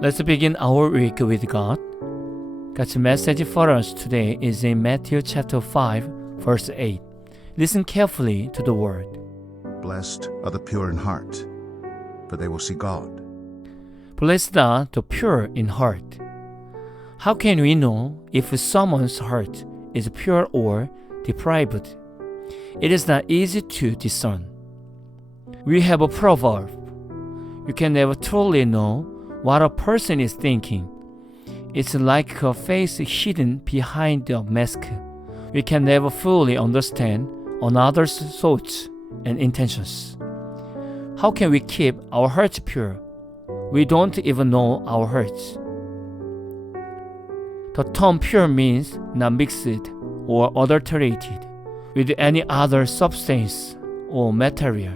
Let's begin our week with God. God's message for us today is in Matthew chapter 5, verse 8. Listen carefully to the word. Blessed are the pure in heart, for they will see God. Blessed are the pure in heart. How can we know if someone's heart is pure or depraved? It is not easy to discern. We have a proverb. You can never truly know what a person is thinking. It's like a face hidden behind a mask. We can never fully understand another's thoughts and intentions. How can we keep our hearts pure? We don't even know our hearts. The term pure means not mixed or adulterated with any other substance or material.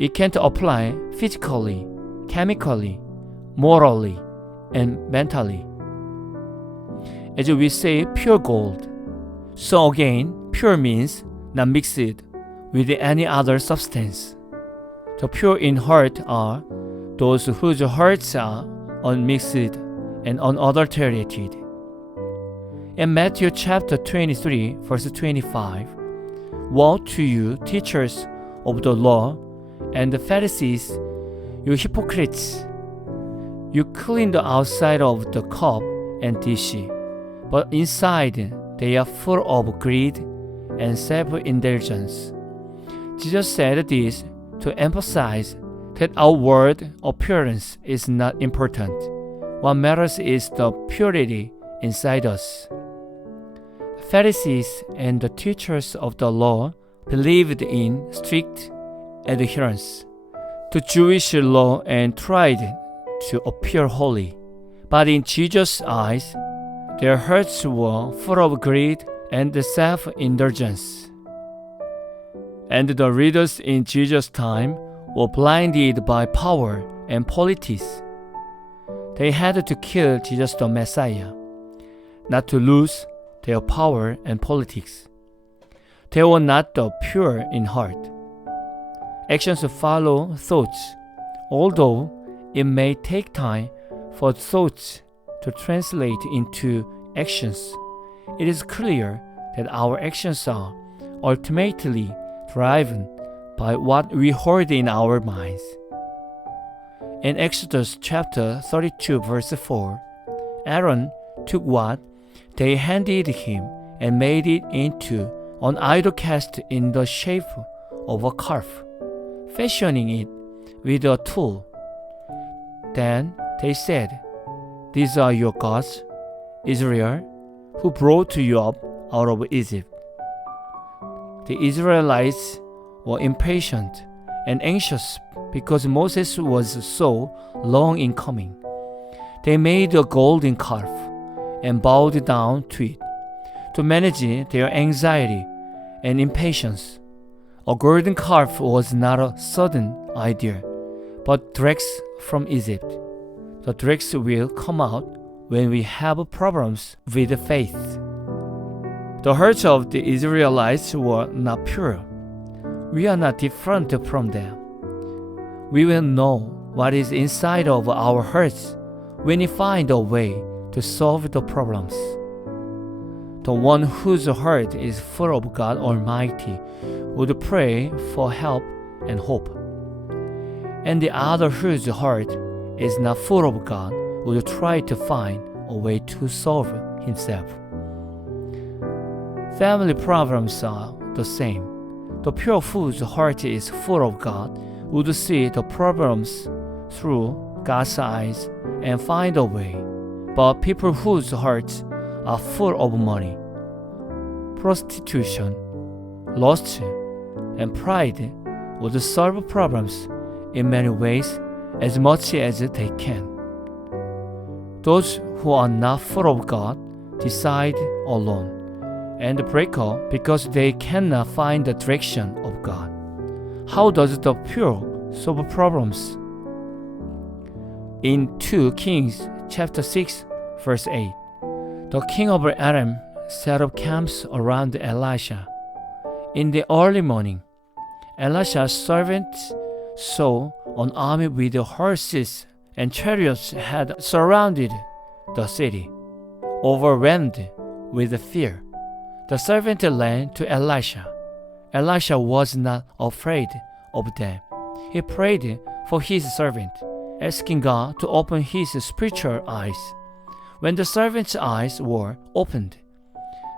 It can't apply physically, chemically, morally, and mentally. As we say pure gold, so again, pure means not mixed with any other substance. The pure in heart are those whose hearts are unmixed and unadulterated. In Matthew chapter 23, verse 25, Woe to you, teachers of the law and the Pharisees, you hypocrites! You clean the outside of the cup and dish, but inside they are full of greed and self-indulgence. Jesus said this to emphasize that our outward appearance is not important. What matters is the purity inside us. The Pharisees and the teachers of the law believed in strict adherence to Jewish law and tried to appear holy. But in Jesus' eyes, their hearts were full of greed and self-indulgence. And the readers in Jesus' time were blinded by power and politics. They had to kill Jesus the Messiah, not to lose their power and politics. They were not the pure in heart. Actions follow thoughts, although it may take time for thoughts to translate into actions. It is clear that our actions are ultimately driven by what we hold in our minds. In Exodus chapter 32 verse 4, Aaron took what they handed him and made it into an idol cast in the shape of a calf, fashioning it with a tool. Then they said, These are your gods, Israel, who brought you up out of Egypt. The Israelites were impatient and anxious because Moses was so long in coming. They made a golden calf and bowed down to it to manage their anxiety and impatience. A golden calf was not a sudden idea, but dregs from Egypt. The dregs will come out when we have problems with faith. The hearts of the Israelites were not pure. We are not different from them. We will know what is inside of our hearts when we find a way to solve the problems. The one whose heart is full of God Almighty would pray for help and hope. And the other whose heart is not full of God would try to find a way to solve himself. Family problems are the same. The pure whose heart is full of God would see the problems through God's eyes and find a way. But people whose hearts are full of money, prostitution, lust, and pride would solve problems in many ways as much as they can. Those who are not full of God decide alone and break up because they cannot find the direction of God. How does the pure solve problems? In 2 Kings chapter 6 verse 8, the king of Aram set up camps around Elisha. In the early morning, Elisha's servants saw an army with horses and chariots had surrounded the city. Overwhelmed with fear, the servant ran to Elisha. Elisha was not afraid of them. He prayed for his servant, asking God to open his spiritual eyes. When the servant's eyes were opened,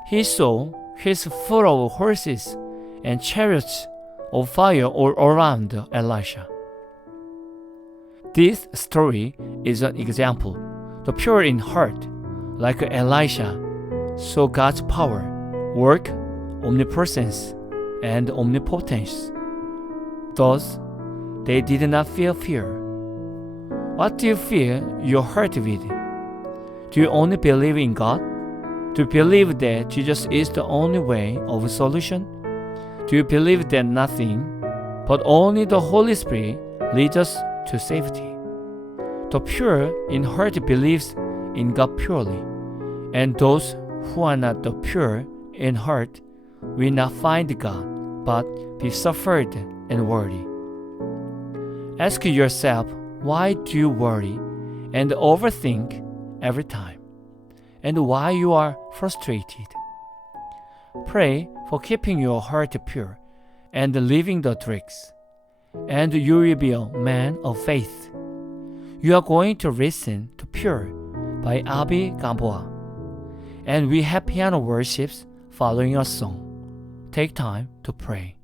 he saw hills full of horses and chariots of fire all around Elisha. This story is an example. The pure in heart, like Elisha, saw God's power, work, omnipresence, and omnipotence. Thus, they did not feel fear. What do you fill your heart with? Do you only believe in God? Do you believe that Jesus is the only way of solution? Do you believe that nothing, but only the Holy Spirit leads us to safety? The pure in heart believes in God purely, and those who are not the pure in heart will not find God, but be suffered and worry. Ask yourself, why do you worry and overthink every time, and why you are frustrated? Pray for keeping your heart pure and leaving the tricks, and you will be a man of faith. You are going to listen to Pure by Abby Gamboa, and we have piano worships following our song. Take time to pray.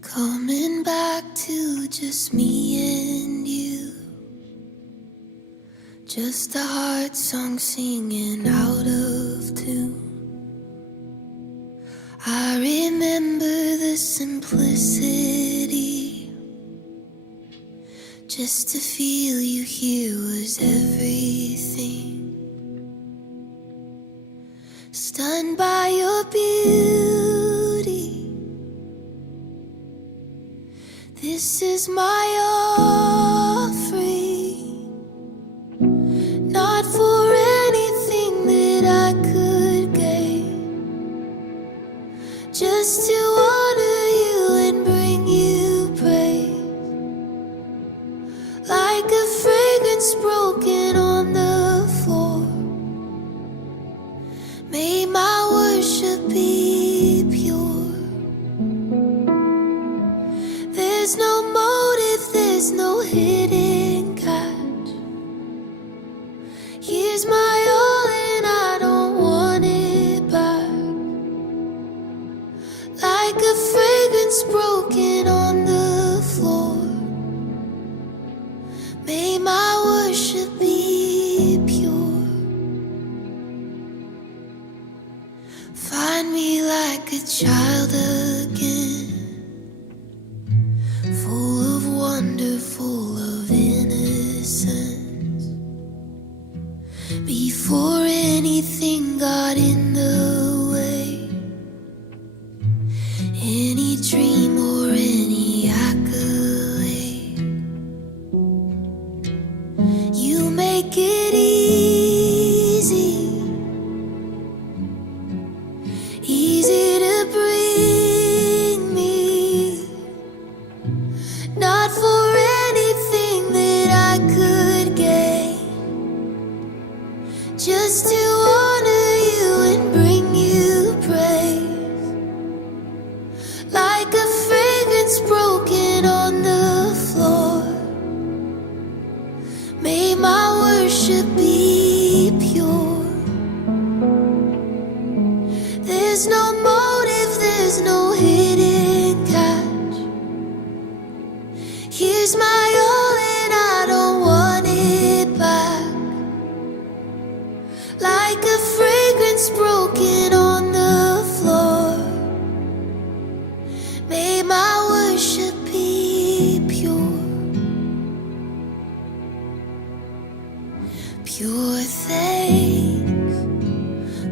Coming back to just me and you, just a heart song singing out of tune. I remember the simplicity, just to feel you here was everything. Stunned by your beauty, this is my offering, not for anything that I could gain, just to honor you and bring you praise, like a fragrance broken on the floor. May my worship be pure. There's no motive, there's no hidden catch. Here's my all and I don't want it back. Like a fragrance broken on the floor. May my worship be pure. Find me like a child again, full of wonder, full of innocence. Before anything got in the way, any dream or any accolade, you make it easy, easy to bring me. Not for anything that I could gain, just to honor you and bring you praise, like a fragrance broken on the floor. May my worship be pure. There's no motive, there's no hidden catch. Here's my all and I don't want it back. Like a fragrance broken on the floor. May my worship be pure. Pure thanks,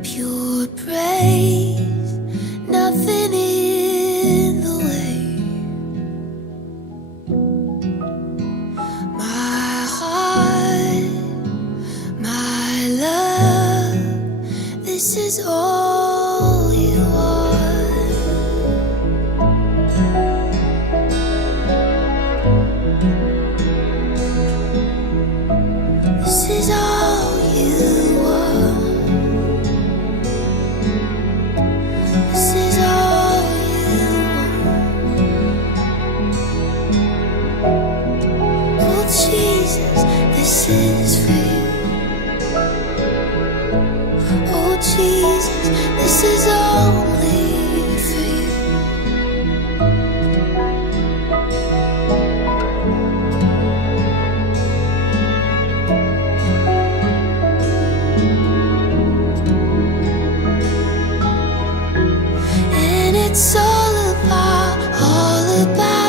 pure praise. this is all you are. This is all you want. This is all you want. Oh Jesus, this is for you. Oh Jesus, this is only for you. And it's all about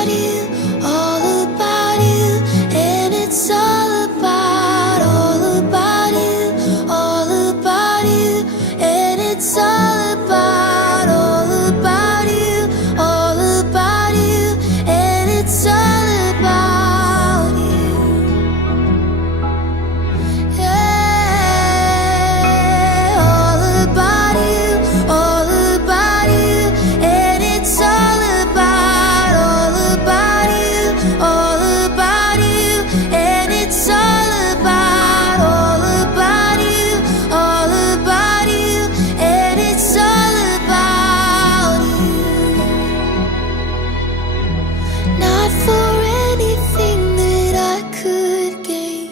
you, all about you. And it's all about you, all about you. And it's all about you, all about you. And it's all about you. Yeah, all about you, all about you. And it's all about you, all about you. And it's all about you, all about you. And it's all about you. Not for anything that I could gain,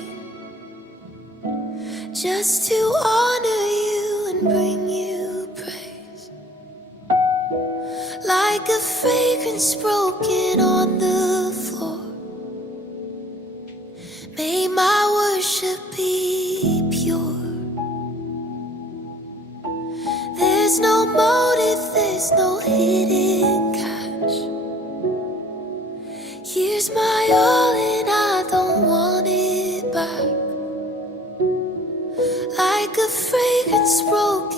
just to honor you and bring you praise. Like a fragrance broken on the floor, may my worship be pure. There's no motive, there's no hidden catch. Here's my all and I don't want it back. Like a fragrance broken